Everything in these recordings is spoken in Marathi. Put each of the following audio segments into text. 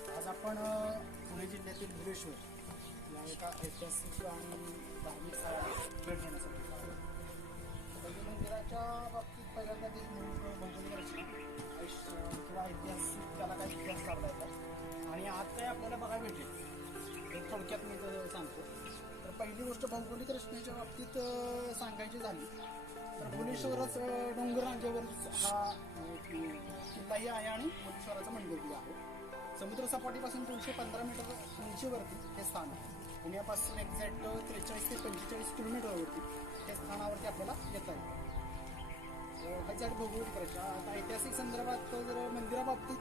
आज आपण पुणे जिल्ह्यातील भुलेश्वर या एका ऐतिहासिक आणि धार्मिक स्थळाला भेट देण्यासाठी आलो. मंदिराच्या बाबतीत पहिल्यांदा ते मूळ भौगोलिक रचना किंवा ऐतिहासिक त्याला काही इतिहास लावला येतात आणि आज काही आपल्याला बघायला भेटेल. हे थोडक्यात मी तर सांगतो तर पहिली गोष्ट भौगोलिक रचनेच्या बाबतीत सांगायची झाली तर भुवनेश्वरच अ, डोंगर रांगेवर हा किल्लाही आहे आणि भुवनेश्वराचं मंदिरही आहे. समुद्र सपाटीपासून दोनशे पंधरा मीटर उंचीवरती हे स्थान आहे. पुण्यापासून एक्झॅक्ट त्रेचाळीस ते पंचेचाळीस किलोमीटरवरती त्या स्थानावरती आपल्याला येता येईल. अं, भौगोलिक रचना आता ऐतिहासिक संदर्भात जर मंदिराबाबतीत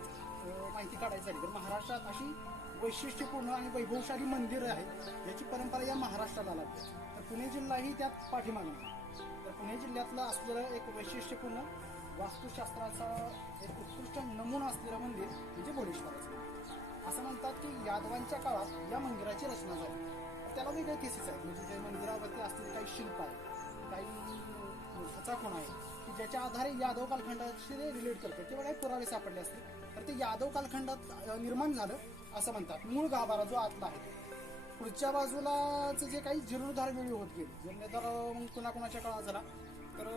माहिती काढायची झाली तर महाराष्ट्रात अशी वैशिष्ट्यपूर्ण आणि वैभवशाली मंदिरं आहेत याची परंपरा या महाराष्ट्राला लागते तर पुणे जिल्हाही त्यात पाठीमागे आहे. तर पुणे जिल्ह्यातलं असलेलं एक वैशिष्ट्यपूर्ण वास्तुशास्त्राचा एक उत्कृष्ट नमुना असलेलं मंदिर म्हणजे बोडेश्वराचं असं म्हणतात की यादवांच्या काळात या मंदिराची रचना झाली. तर त्याला वेगळे केसेस आहेत म्हणजे जे मंदिरावरती असतील काही शिल्प आहे काही ह्याचा आहे की ज्याच्या आधारे यादव कालखंडाशी रिलेट करतात. किंवा काही पुरावे सापडले असतील तर ते यादव कालखंडात निर्माण झालं असं म्हणतात. मूळ गाभारा जो आतला आहे पुढच्या बाजूलाच जे काही जीर्णोद्धार वेळी होत गेले जीर्णोद्धार मग कुणाकुणाच्या काळात झाला तर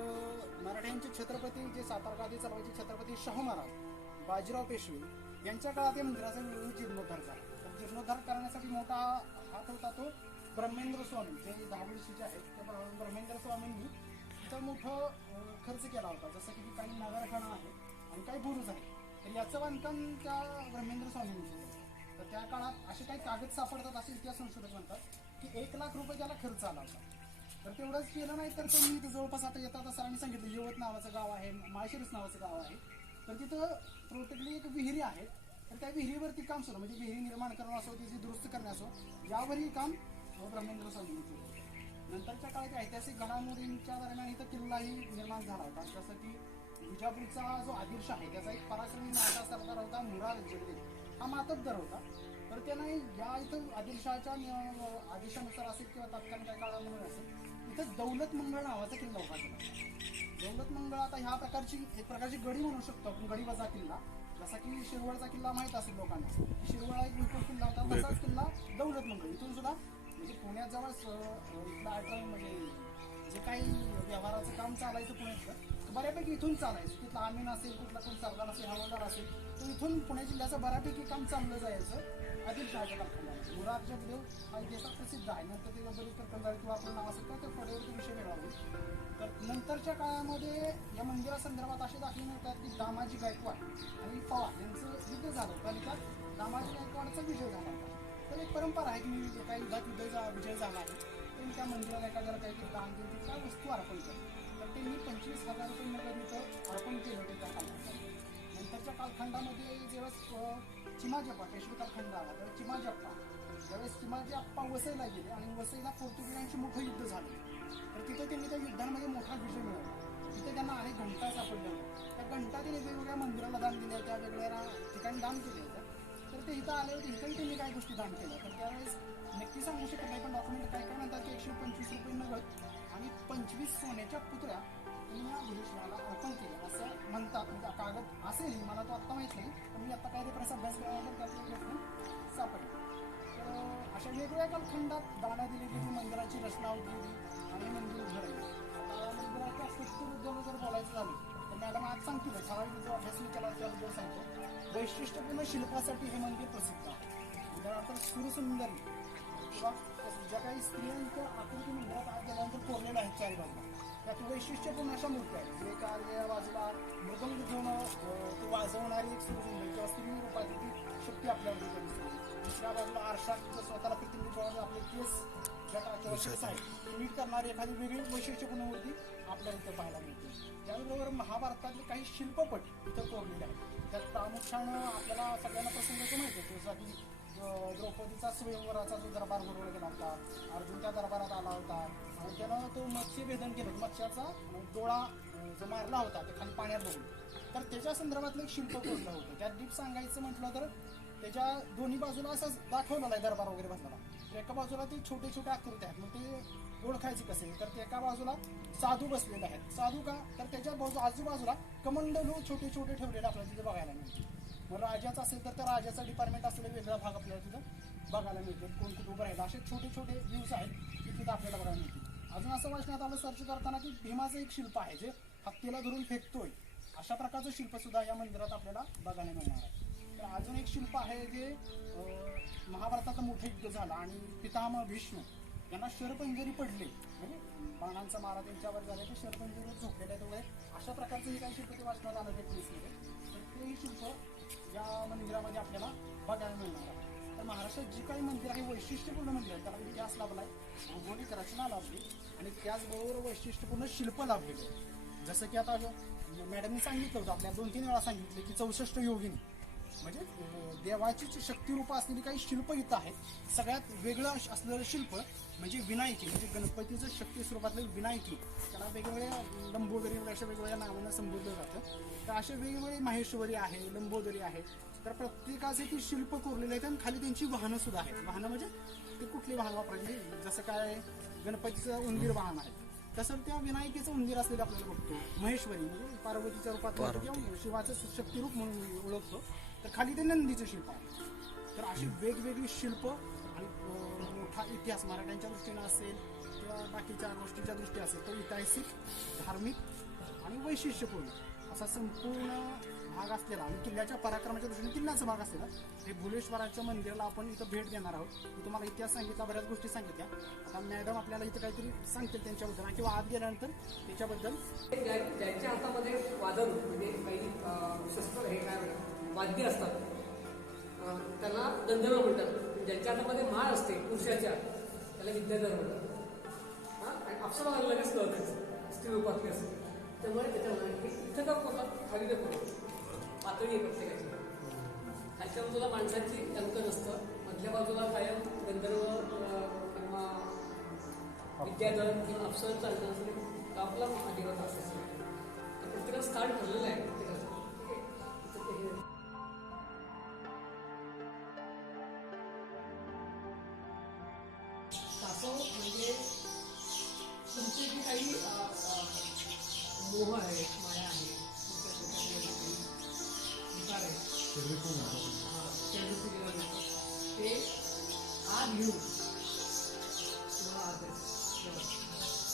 मराठ्यांचे छत्रपती जे सातारगादी चालवायचे छत्रपती शाहू महाराज बाजीराव पेशवे यांच्या काळात या मंदिराचा वेळोवेळी जीर्णोद्धार झाला. तर जीर्णोद्धार करण्यासाठी मोठा हात होता तो ब्रह्मेंद्र स्वामी. जे दहावीशीचे आहेत त्या ब्रह्मेंद्र स्वामींनी तिथं मोठं खर्च केला होता. जसं की काही नगरखाना आहे आणि काही बुरुज आहे तर याचं बांधकाम त्या ब्रह्मेंद्र स्वामींनी केलं तर त्या काळात असे काही कागद सापडतात असे इतिहास संशोधक म्हणतात की एक लाख रुपये त्याला खर्च आला होता. तर तेवढंच केलं नाही तर तुम्ही जवळपास आता येतात असं आम्ही सांगितलं. यवत नावाचं गाव आहे माळशिरस नावाचं गाव आहे. तर तिथं प्रोटेक्टली एक विहिरी आहे. तर त्या विहिरीवरती काम सुरू. म्हणजे विहिरी निर्माण करणं असो तिची दुरुस्त करणे असो यावरही काम ब्रह्मेंद्र स्वामींनी नंतरच्या काळात ऐतिहासिक घडामोडींच्या दरम्यान इथं किल्लाही निर्माण झाला होता. जसं की विजापूरचा जो आदिर्श आहे त्याचा एक पराक्रमी नाटा सरदार होता मुरार जगदे हा मातबदार होता. तर त्यानं या इथं आदिलशाहच्या आदेशानुसार असेल किंवा तत्कालीन काळामुळे असेल इथं दौलत मंगळ नावाचा किल्ला उभा केला. दौलत मंगळ आता ह्या प्रकारची एक प्रकारची गडी म्हणू शकतो आपण गडी वजा किल्ला. जसा की शिरवळचा किल्ला माहीत असेल लोकांना. शिरवळ एक विपुल किल्ला होता. तसाच किल्ला दौलत मंगळ इथून सुद्धा म्हणजे पुण्याजवळ इथला आयटम म्हणजे जे काही व्यवहाराचं काम चालायचं तर बऱ्यापैकी इथून चालायचं. तिथला आमीन असेल कुठला कोण सरदार असेल हवालदार असेल तर इथून पुणे जिल्ह्याचं बऱ्यापैकी काम चाललं जायचं. आदिलशहाच्या कारखान्याला मुराद जगदेव हा देशात प्रसिद्ध आहे. नंतर ते तर कंदाळ किंवा आपलं नाव असेल तर ते पडेवरती विषय वेगळा होईल. तर नंतरच्या काळामध्ये या मंदिरासंदर्भात असे दाखले मिळतात की दामाजी गायकवाड आणि पवार यांचं युद्ध झालं. होतं दामाजी गायकवाडचा विजय झाला होता. तर एक परंपरा आहे की मी जे काही युद्धात युद्ध विजय झाला आहे तर मी त्या मंदिराला एखाद्याला काहीतरी दान देऊन तिथल्या वस्तू अर्पण केली तर ते मी पंचवीस हजार रुपये नगद इथं अर्पण केलं होते त्या कालखंडात नंतरच्या कालखंडामध्ये जेव्हा चिमाजप्पा पेशवे कालखंड आला तर चिमाजप्पा ज्यावेळेस चिमाजी आप्पा वसईला गेले आणि वसईला पोर्तुगीजांशी मोठं युद्ध झालं तर तिथे त्यांनी त्या युद्धांमध्ये मोठा विजय मिळवला. तिथे त्यांना अनेक घंटा सापडल्या. त्या घंटा त्यांनी वेगवेगळ्या मंदिराला दान दिल्या त्या वेगवेगळ्या ठिकाणी दान केले होतं. तर ते इथं आले होते इथंही त्यांनी काही गोष्टी दान केल्या. तर त्यावेळेस नक्की सांगू शकत नाही पण डॉक्युमेंट काय काय म्हणतात की एकशे पंचवीस रुपये नगद आणि पंचवीस सोन्याच्या पुतळ्या अर्पण असं म्हणतात म्हणजे कागद असेल मला तो आत्ता माहीत नाही पण मी आत्ता काय रेफरन्स अभ्यास केल्यानंतर त्यातले रेफरन्स सापडले तर अशा वेगवेगळ्या कालखंडात दाना दिली गेली मंदिराची रचना होती आणि मंदिर उभं आता मंदिराच्या जर बोलायचं झालं तर मॅडम आज सांगतील ठराविक जो अभ्यास मी केला त्याबद्दल सांगतो वैशिष्ट्यपूर्ण शिल्पासाठी हे मंदिर प्रसिद्ध आहे उदाहरणार्थ सुरसुंदरी. किंवा ज्या काही स्त्रियांच्या आकृती मंदिरात आत गेल्यानंतर कोरलेल्या आहेत चारी बाजूला. त्यात वैशिष्ट्यपूर्ण अशा मूर्ती आहेत. जे एका या बाजूला मृदंग घेऊन ते वाजवणारी एक सुरसुंदरी किंवा स्त्री रूपाची ती शक्ती आपल्याला दिसते दुसऱ्या बाजूला आरशात स्वतःला प्रतिबिंबित आपले केस जटाचे केस आहेत ते नीट करणारी एखादी वेगळी वैशिष्ट्यपूर्ण मूर्ती आपल्याला इथं पाहायला मिळते. त्याचबरोबर महाभारतातले काही शिल्पपट इथं कोरलेले आहेत. त्यात प्रामुख्यानं आपल्याला सगळ्यांना प्रसंगाचं माहिती द्रौपदीचा स्वयंवराचा जो दरबार भरवला गेला होता अर्जुन त्या दरबारात आला होता. आणि त्यानं तो मत्स्य भेदन केलं म्हणजे मत्स्याचा डोळा जो मारला होता ते खाली पाण्यात बघून. तर त्याच्या संदर्भातलं एक शिल्प कोरलं होतं. त्यात डीप सांगायचं म्हटलं तर त्याच्या दोन्ही बाजूला असं दाखवलेला आहे दरबार वगैरे बसलेला तर एका बाजूला ते छोटे छोटे आकृती आहेत मग ते ओळखायचे कसे? तर ते एका बाजूला साधू बसलेले आहेत. साधू का? तर त्याच्या बाजू आजूबाजूला कमंडलू छोटे छोटे ठेवलेले आपल्याला तिथे बघायला मिळते मग राजाचं असेल तर त्या राजाचा डिपार्टमेंट असलेला वेगळा भाग आपल्याला तिथं बघायला मिळतो. कोण कुठं उभं राहिलं. असे छोटे छोटे व्ह्यूज आहेत की तिथं आपल्याला बघायला मिळतील. अजून असं वाचण्यात आलं सर्च करताना की भीमाचं एक शिल्प आहे जे हत्तीला धरून फेकतोय. अशा प्रकारचं शिल्प सुद्धा या मंदिरात आपल्याला बघायला मिळणार आहे. तर अजून एक शिल्प आहे जे महाभारताचं मोठं युद्ध झालं आणि पितामह भीष्म यांना शरपंजरी पडले. म्हणजे बाणांचा मारा त्यांच्यावर झाला ते शरपंजरीवर झोपलेले आहेत वगैरे अशा प्रकारचं हे काही शिल्प ते वाचण्यात आलं ते तर तेही शिल्प या मंदिरामध्ये आपल्याला बघायला मिळणार आहे. तर महाराष्ट्रात जी काही मंदिर आहे वैशिष्ट्यपूर्ण मंदिर आहे त्याला इतिहास आहे भौगोलिक रचना लाभली आणि त्याचबरोबर वैशिष्ट्यपूर्ण शिल्प लाभलेलं आहे. जसं की आता मॅडमनी सांगितलं होतं आपल्या दोन तीन वेळा सांगितलं की चौसष्ट योगिनी म्हणजे देवाची जी शक्तिरूप असलेली काही शिल्प इथं आहेत सगळ्यात वेगळं असलेलं शिल्प म्हणजे विनायकी म्हणजे गणपतीचं शक्ती स्वरूपातलं विनायकी. त्याला वेगवेगळ्या लंबोदरी वगैरे अशा वेगवेगळ्या नावानं संबोधलं जातं. तर असे वेगवेगळे माहेश्वरी आहे लंबोदरी आहे. तर प्रत्येकाचे ती शिल्प कोरलेले आहेत आणि खाली त्यांची वाहनं सुद्धा आहेत. वाहनं म्हणजे ते कुठली वाहन वापरायची? जसं काय गणपतीचं उंदीर वाहन आहे. तसं त्या विनायकीचं उंदीर असलेलं आपल्याला बघतो. महेश्वरी म्हणजे पार्वतीच्या रूपात किंवा शिवाचं शक्तिरूप म्हणून ओळखतो. तर खाली ते नंदीचं शिल्प आहे. तर अशी वेगवेगळी शिल्प आणि मोठा इतिहास मराठ्यांच्या दृष्टीनं असेल किंवा बाकीच्या गोष्टीच्या दृष्टी असेल तो ऐतिहासिक धार्मिक आणि वैशिष्ट्यपूर्ण असा संपूर्ण भाग असलेला आणि किल्ल्याच्या पराक्रमाच्या दृष्टीने किल्ल्याचा भाग असलेला हे भुलेश्वराच्या मंदिराला आपण इथं भेट देणार आहोत. मी तुम्हाला इतिहास सांगितला बऱ्याच गोष्टी सांगितल्या. आता मॅडम आपल्याला इथं काहीतरी सांगतील त्यांच्याबद्दल आणि किंवा आत गेल्यानंतर त्याच्याबद्दल. त्यांच्या हातामध्ये वादन म्हणजे काही शस्त्र हे काय वाद्य असतात. त्यांना त्याला गंधर्व म्हणतात. ज्यांच्या हातामध्ये माळ असते पुरुषाच्या त्याला विद्याधर म्हणतात. हा? आणि अप्सरा लगेच कळत स्त्री उपासली असते त्यामुळे त्याच्यामध्ये इथं का होतात खाली का होतात पातळी आहे प्रत्येकाची. खालच्या बाजूला माणसाची अंक नसतं मधल्या बाजूला कायम गंधर्व किंवा विद्याधर किंवा अप्सर चालतं असं आपला महादेवाचा असायचं. तर स्थान ठरलेलं आहे.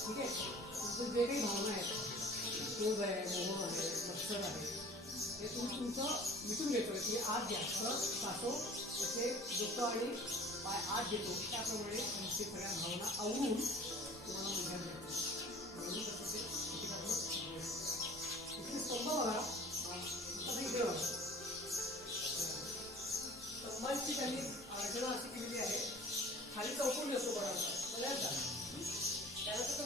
ठीक आहे. तुमचं जे काही भावना आहेत क्रोध आहे मोह आहे मत्सर आहे हे तुम्ही तुमचं मिटून घेतो की आत जास्त तर तसे त्याचे डोकं आणि पाय आत घेतो त्याप्रमाणे तुमची सगळ्या भावना आवरून तुम्हाला मुलगा मिळतो म्हणून कसं ते प्रत्येकाचं इथे स्तंभ बघा अं, आता इकडे बघा स्तंभांची त्यांनी रचना अशी केलेली आहे खाली चौकोनी असतो बराचसा बऱ्याच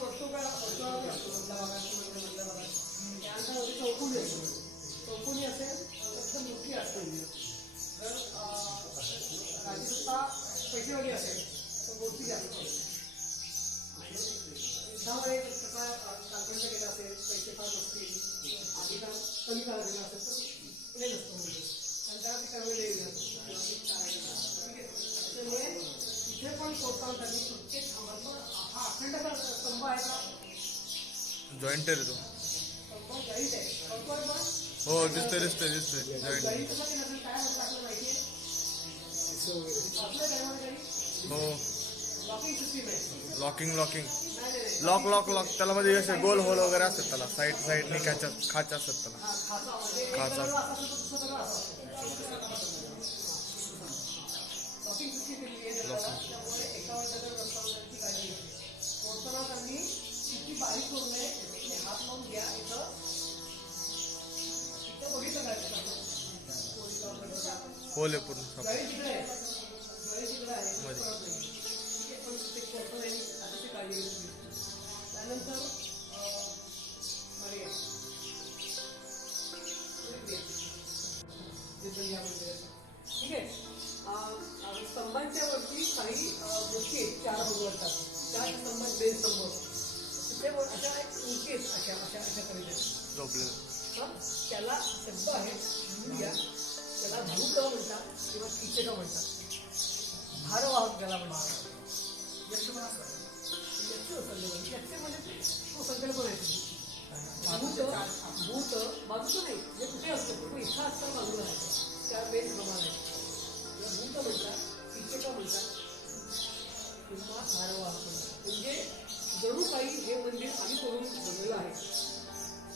जागा त्यानंतर असतो मधल्या भागात त्यानंतर वरती चौकोनी असतो असेल तर मोठी असते जर राजसत्ता पैठेवाली असेल तर मूर्ती जास्त आणि युद्धामध्ये कसा केला असेल पैसे फार नसतील अधिकार कमी काळाला असेल तर पुढे नसतो म्हणजे कारण त्याला ते करावे ते आहे पण स्वतः त्यांनी प्रत्येक खांबात हा अखंड स्तंभ आहे का? जॉईंट आहे रे तो. स्तंभ जॉईंट आहे. बरोबर ना? हो दिसतोय दिसतोय दिसतोय. जॉईंट जॉईंट कशासाठी नसेल काय म्हणतात आपल्याला माहिती आहे? काही? हो. लॉकिंग आहे. लॉकिंग लॉकिंग नाही नाही नाही. लॉक लॉक लॉक त्याला मध्ये असे गोल होल वगैरे असतात त्याला. साईड साईडने खाच्या खाच्या असतात त्याला. हा, खाचा. म्हणजे एक खाचा. दरवाजा असा असतो, दुसरा दरवाजा असा. असतो. लॉकिंग सिस्टीम केलेली आहे. दरवाजाला. बारीक नये याच्याकडे हात लावून घ्या इथं इथं बघितलं काय? होल आहे पूर्ण जळी तिकडे आहे जळी तिकडे आहे पण ते. ठीक आहे स्तंभांच्या वरती काही आहेत, चार भगवंतात चार स्तंभ स्तंभ ते वर अशा एक अशा अशा अशा कविता झोपलेलं हं? त्याला शब्द आहे लिहून त्याला भूत म्हणतात किंवा किचक म्हणतात भारवाहक त्याला म्हणतात यक्ष पण असतात. यक्ष म्हणजे तो संकल्पना आहे भूत भूत बाजूचं नाही जे कुठे असतं तो इच्छा असतं बाजूला राहतं त्या मेन प्रमाण आहेत किंवा भूत म्हणतात पिचक म्हणतात किंवा भारवा म्हणतात म्हणजे जणू काही हे मंदिर आम्ही करून बनवलेलं आहे.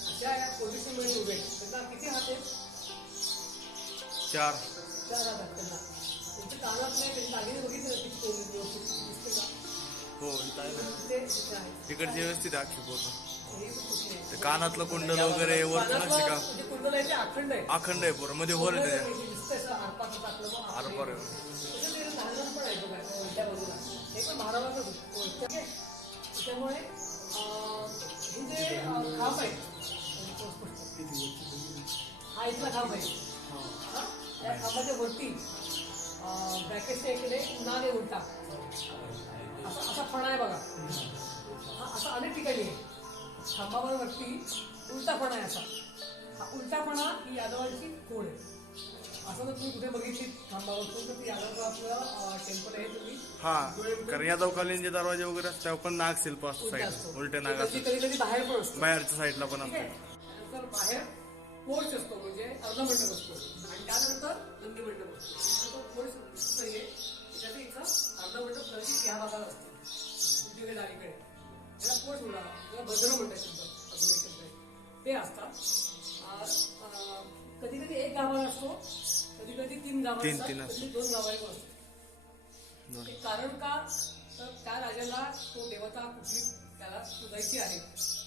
अशा या पोझिशनमध्ये उभे. त्यांना किती हात आहेत? चार. चार हात आहेत त्यांना. त्यांचे कानात नाही त्यांचे दागिने बघितले ना किती कोण व्यवस्थित दिसते का? हो इथं आहे ना. ते तिथे आहे. इकडचे व्यवस्थित आहे अख्खी पोत हे पण कुठे आहे? ते कानातलं कुंडल वगैरे म्हणजे कुंडल आहे ते अखंड आहे. अखंड आहे पूर्णमध्ये होल त्याच्या आरपार आहे. हे महाराजांचं त्यामुळे हे जे अं, खांब आहे. हा इथला खांब आहे. त्या खांबाच्या वरती ब्रॅकेटच्या इकडे नाग आहे उलटा असा असा फणा आहे बघा. हा असा अनेक ठिकाणी आहे. खांबावर वरती उलटा फणा आहे असा. हा उलटा फणा ही यादवांची कोड आहे. असं जर तुम्ही कुठे बघितली खांबावर तर ती यादव आपलं टेम्पल आहे तुम्ही? हा कारण यादवकालीन जे दरवाजे वगैरे असतात पण नाग शिल्प असतं उलटा साईड असतो. उलटे नाग कधी असतात. कधी कधी बाहेर पण असतो. बाहेरच्या साईडला पण ठीक आहे. असतात. त्यानंतर बाहेर. पोर्च असतो म्हणजे अर्धमंडप असतो. आणि त्यानंतर नंदी मंडप असतो. तर तो पोर्च दिसत नाहीये. त्याच्यात इथं अर्धमंडप कदाचित या भागाला असतो. उजवीकडे डावीकडे. त्याला पोर्च म्हणा त्याला भद्र म्हणतात शब्द अजून एक शब्द आहे. ते असतात. तीन तीन- असतात दोन. ते कारण का? तर त्या राजाला तो देवता कुठली त्याला शोधायची आहे.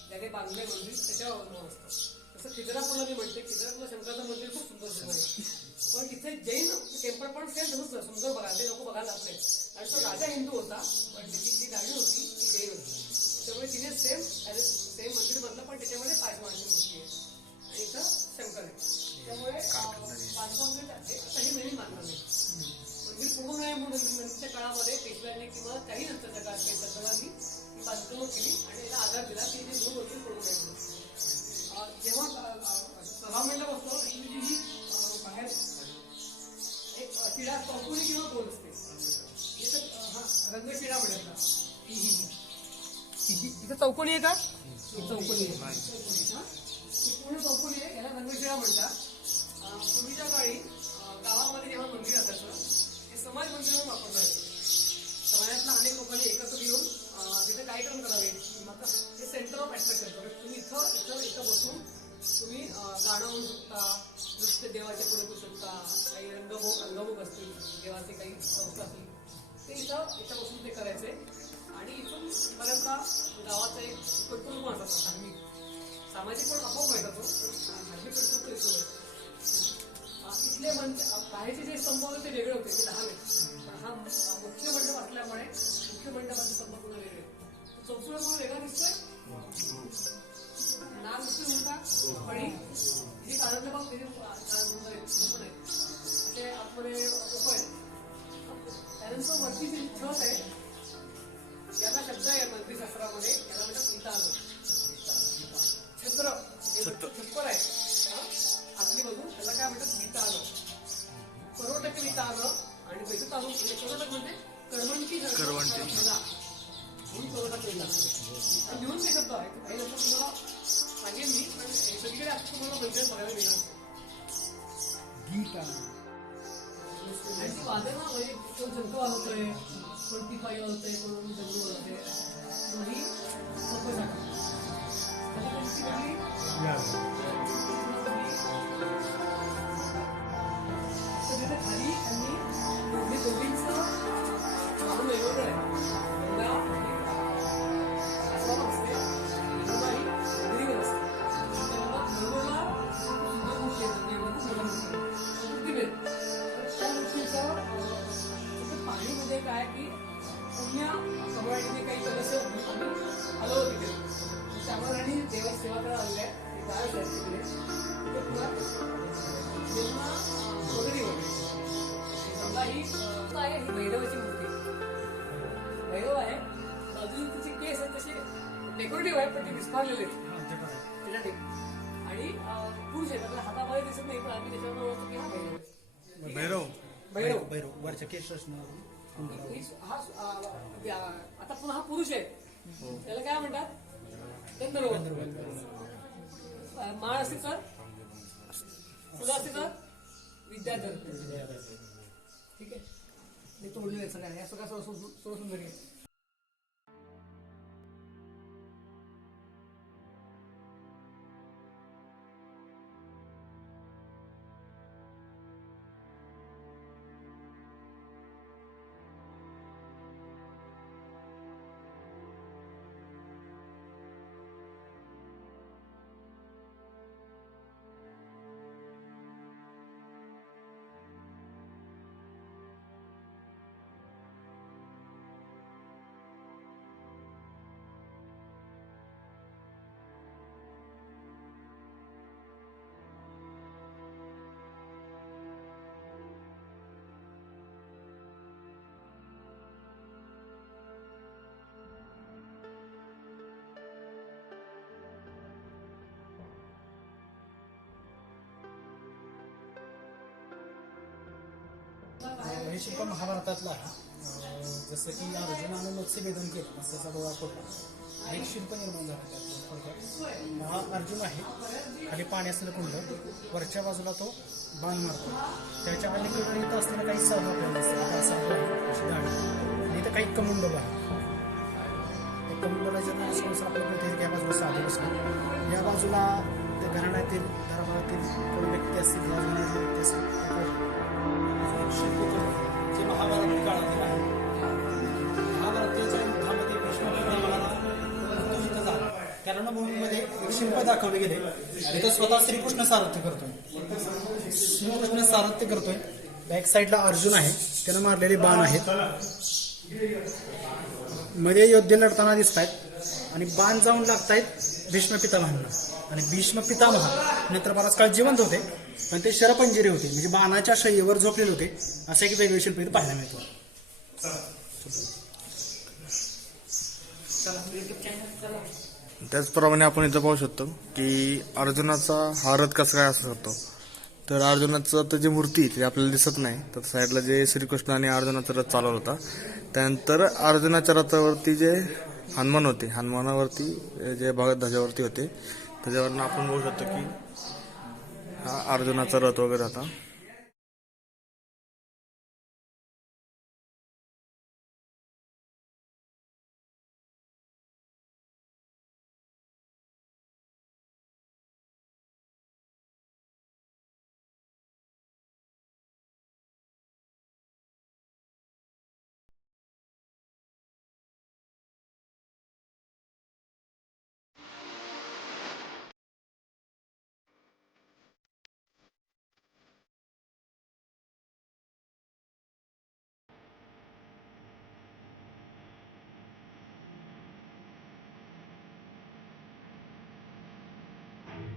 ज्याने बांधले मंदिर त्याच्यावर अवलंबून असतं. तसं खिद्रापूरला मी म्हणते खिद्रापूरला शंकराचं मंदिर खूप सुंदर सुंदर आहे. पण तिथे जैन टेम्पल पण सेम तसंच सुंदर बघा ते लोक बघायला नाही आणि तो राजा हिंदू होता पण त्याची जी गाडी होती ती जैन होती. त्यामुळे तिने सेम सेम मंदिर बांधलं पण त्याच्यामध्ये पाच माणसं मूर्ती आहे आणि इथं शंकर आहे त्यामुळे बांधकाम जे आहे, आता हे नवीन बांधकाम मंदिर पूर्ण आहे म्हणून नंतरच्या काळामध्ये पेशव्यांनी किंवा काही नंतरच्या काळात काही ही बांधकामं केली आणि याला आधार दिला की हे मूळ मंदिर. अं, जेव्हा मंडप असतो ही बाहेर एक शिडा चौकोनी किंवा गोल असते. हा रंगशिडा म्हणतात इथं चौकोनी आहे का? चौकोनी आहे. पूर्ण चौकोनी आहे याला रंगशिडा म्हणतात. पूर्वीच्या काळी गावामध्ये जेव्हा मंदिर असायचं ते समाज मंदिर म्हणून वापरलं जायचं. समाजातल्या अनेक लोकांनी एकत्र येऊन अं, तिथे कार्यक्रम करावे. ते हे सेंटर ऑफ अट्रॅक्शन तुम्ही इथं इथं इथं बसून तुम्ही गाणं म्हणू शकता नृत्य देवाच्या पुढे करू शकता काही रंगभोग अंगभोग असतील देवाचे काही संस्था असतील ते इथं इथं बसून ते करायचे. आणि इथून बऱ्याचदा गावाचा एक कुटुंब असतात धार्मिक. सामाजिक पण आपोआप व्हायचा तो धार्मिक कंट्रोल तो इथले अं, बाहेरचे जे स्तंभ होते ते वेगळे होते ते पण हा मुख्य मंडप असल्यामुळे मुख्य मंडपाचे स्तंभ पूर्ण वेगळे. चौथरा पूर्ण वेगळा दिसतोय. नाग दिसतोय मुलगा फळी जी कानातलं त्याच्या ठिक- आणि पुरुष आहे आपल्या हातामध्ये दिसत नाही पण आम्ही त्याच्यावर ओळखतो की हा भैरव. भैरव. भैरव भैरव वरच्या केस ही- हा या- आता पुन्हा हा पुरुष आहे. त्याला काय म्हणतात? गंधर्व. माळ असते तर? फुलं असते तर? विद्याधर. ठीक आहे. ते तोडलेलं सगळ्यांनी. असं कसं सोडून सुंदर आहे हे शिल्प महाभारतातला आहे जसं की अर्जुनानं मत्स्यभेदन केलं मत्स्याचा डोळा फोडला. एक शिल्प निर्माण झालं हा अर्जुन आहे खाली पाणी असलेलं कुंड वरच्या बाजूला तो बाण मारतो. त्याच्या अलीकडे इथं असलेलं काही सहज आपल्याला इथं काही कमुंडल आहे त्या ते या बाजूला साधू असतात या बाजूला त्या घराण्यातील दरबारातील कोणी व्यक्ती असतील या जे जे महाभारत काळातील आहे महाभारताच्या युद्धामध्ये भीष्म झाला एक शिल्प दाखवले गेले तिथं स्वतः श्रीकृष्ण सारथ्य करतोय श्रीकृष्ण सारथ्य करतोय बॅक साईडला अर्जुन आहे त्यानं मारलेले बाण आहेत. मध्ये योद्धे लढताना दिसत आहेत आणि बाण जाऊन लागतायत. भीष्म पितामहांना आणि भीष्म पितामह नंतर बराच काळ जिवंत होते पण ते शरपंजिरी होते म्हणजे बाणाच्या शय्येवर झोपलेले होते असे एक वेगळे शिल्प इथे पाहायला मिळतो. त्याचप्रमाणे आपण इथं पाहू शकतो की अर्जुनाचा हा रथ कसा काय असू शकतो? तर अर्जुनाचं तर जी मूर्ती ती आपल्याला दिसत नाही. तर साईडला जे श्रीकृष्ण आणि अर्जुनाचा रथ चालवला होता. त्यानंतर अर्जुनाच्या रथावरती जे हनुमान होते. हनुमानावरती जे भगत ध्वजावरती होते. त्याच्यावरनं आपण बघू शकतो की हा अर्जुनाचा रथ वगैरे होता